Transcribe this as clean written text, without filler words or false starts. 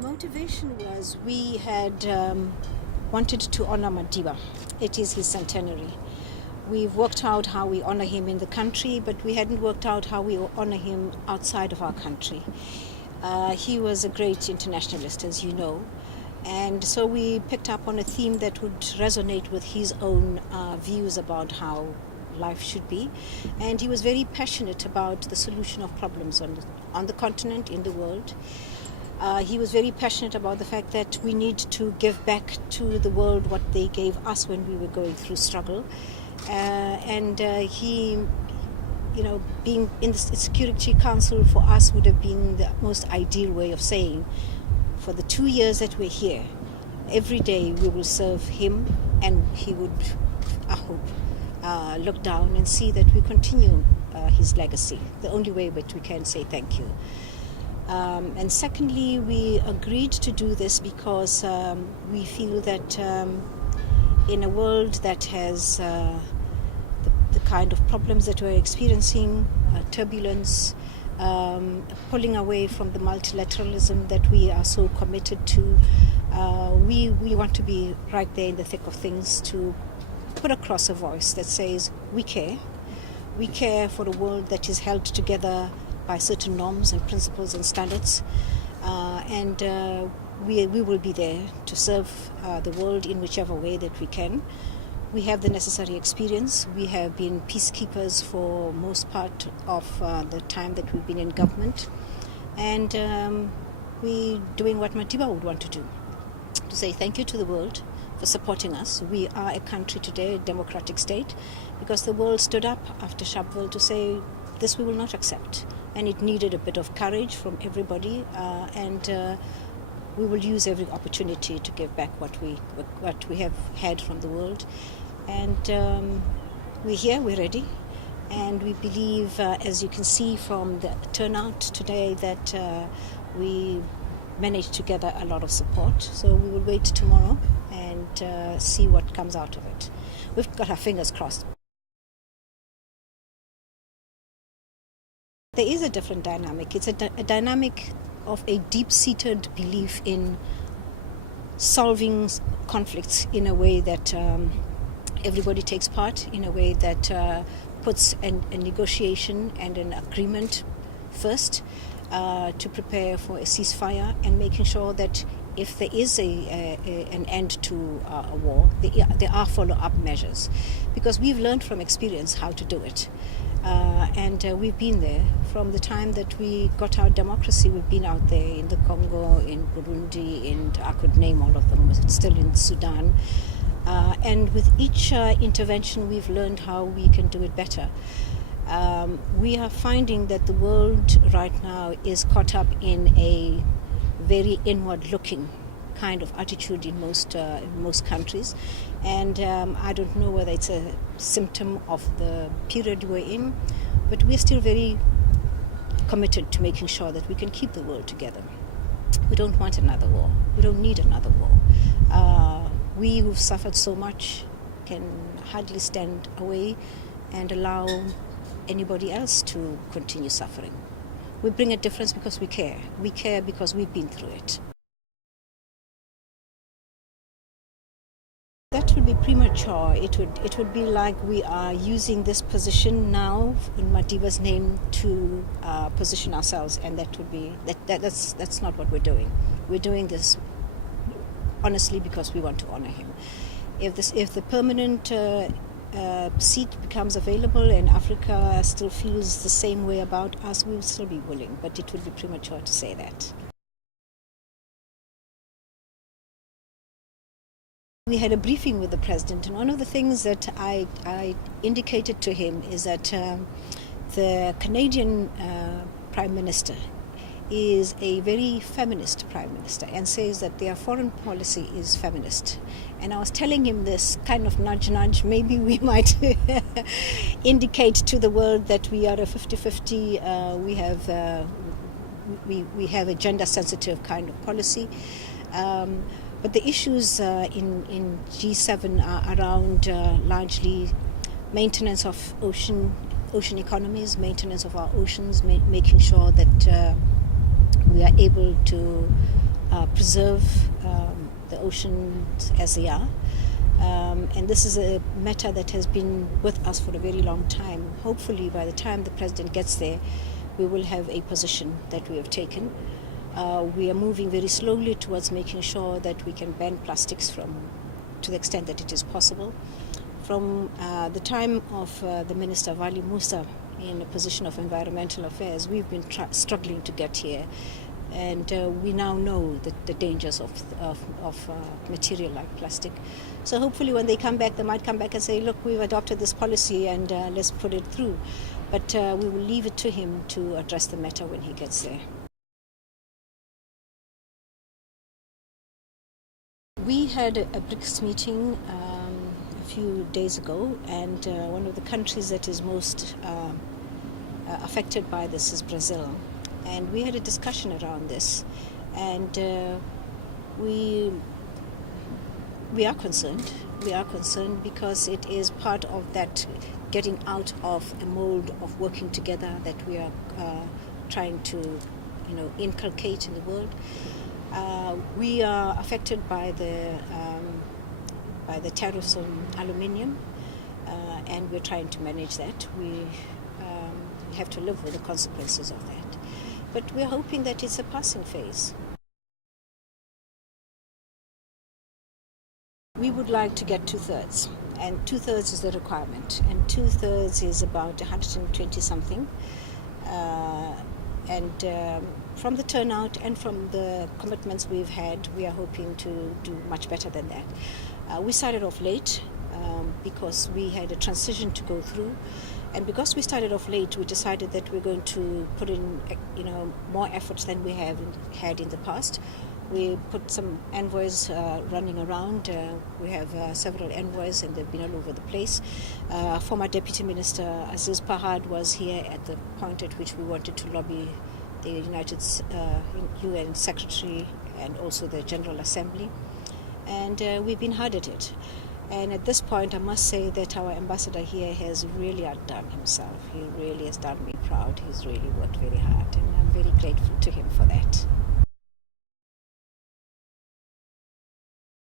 motivation was we had wanted to honor Madiba. It is his centenary. We've worked out how we honor him in the country, but we hadn't worked out how we honor him outside of our country. He was a great internationalist, as you know, and so we picked up on a theme that would resonate with his own views about how life should be. And he was very passionate about the solution of problems on the continent, in the world. He was very passionate about the fact that we need to give back to the world what they gave us when we were going through struggle. He, being in the Security Council for us would have been the most ideal way of saying, for the 2 years that we're here, every day we will serve him, and he would, I hope, look down and see that we continue his legacy, the only way that we can say thank you. And secondly, we agreed to do this because we feel that in a world that has the kind of problems that we're experiencing, turbulence, pulling away from the multilateralism that we are so committed to, we want to be right there in the thick of things to put across a voice that says we care. We care for a world that is held together by certain norms and principles and standards, we will be there to serve the world in whichever way that we can. We have the necessary experience. We have been peacekeepers for most part of the time that we've been in government, and we're doing what Madiba would want to do, to say thank you to the world for supporting us. We are a country today, a democratic state, because the world stood up after Sharpeville to say this we will not accept. And it needed a bit of courage from everybody, and we will use every opportunity to give back what we have had from the world. And we're here, we're ready, and we believe, as you can see from the turnout today, that we managed to gather a lot of support. So we will wait tomorrow and see what comes out of it. We've got our fingers crossed. There is a different dynamic. It's a dynamic of a deep-seated belief in solving conflicts in a way that everybody takes part, in a way that puts a negotiation and an agreement first to prepare for a ceasefire, and making sure that if there is an end to a war, there are follow-up measures, because we've learned from experience how to do it. And we've been there from the time that we got our democracy. We've been out there in the Congo, in Burundi, and I could name all of them, still in Sudan. And with each intervention, we've learned how we can do it better. We are finding that the world right now is caught up in a very inward-looking kind of attitude in most countries, and I don't know whether it's a symptom of the period we're in, but we're still very committed to making sure that we can keep the world together. We don't want another war. We don't need another war. We who've suffered so much can hardly stand away and allow anybody else to continue suffering. We bring a difference because we care. We care because we've been through it. That would be premature. It would be like we are using this position now in Madiba's name to position ourselves, and that would be that's not what we're doing. We're doing this honestly because we want to honor him. If the permanent seat becomes available and Africa still feels the same way about us, we will still be willing, but it would be premature to say that. We had a briefing with the president, and one of the things that I indicated to him is that the Canadian Prime Minister is a very feminist Prime Minister and says that their foreign policy is feminist. And I was telling him this kind of nudge, maybe we might indicate to the world that we are a 50-50, we have a gender-sensitive kind of policy. But the issues in G7 are around largely maintenance of ocean economies, maintenance of our oceans, making sure that we are able to preserve the oceans as they are. And this is a matter that has been with us for a very long time. Hopefully, by the time the president gets there, we will have a position that we have taken. We are moving very slowly towards making sure that we can ban plastics to the extent that it is possible. From the time of the Minister Vali Musa in a position of environmental affairs, we've been struggling to get here. And we now know the dangers of material like plastic. So hopefully when they come back, they might come back and say, look, we've adopted this policy and let's put it through. But we will leave it to him to address the matter when he gets there. We had a BRICS meeting a few days ago, and one of the countries that is most affected by this is Brazil. And we had a discussion around this, and we are concerned. We are concerned because it is part of that getting out of a mold of working together that we are trying to, inculcate in the world. We are affected by the tariffs on aluminium, and we're trying to manage that. We have to live with the consequences of that. But we're hoping that it's a passing phase. We would like to get 2/3, and 2/3 is the requirement, and 2/3 is about 120 something. From the turnout and from the commitments we've had, we are hoping to do much better than that. We started off late because we had a transition to go through. And because we started off late, we decided that we're going to put in, more efforts than we have had in the past. We put some envoys running around. We have several envoys, and they've been all over the place. Former Deputy Minister Aziz Pahad was here at the point at which we wanted to lobby the UN Secretary and also the General Assembly. And we've been hard at it. And at this point, I must say that our ambassador here has really outdone himself. He really has done me proud. He's really worked very hard, and I'm very grateful to him for that.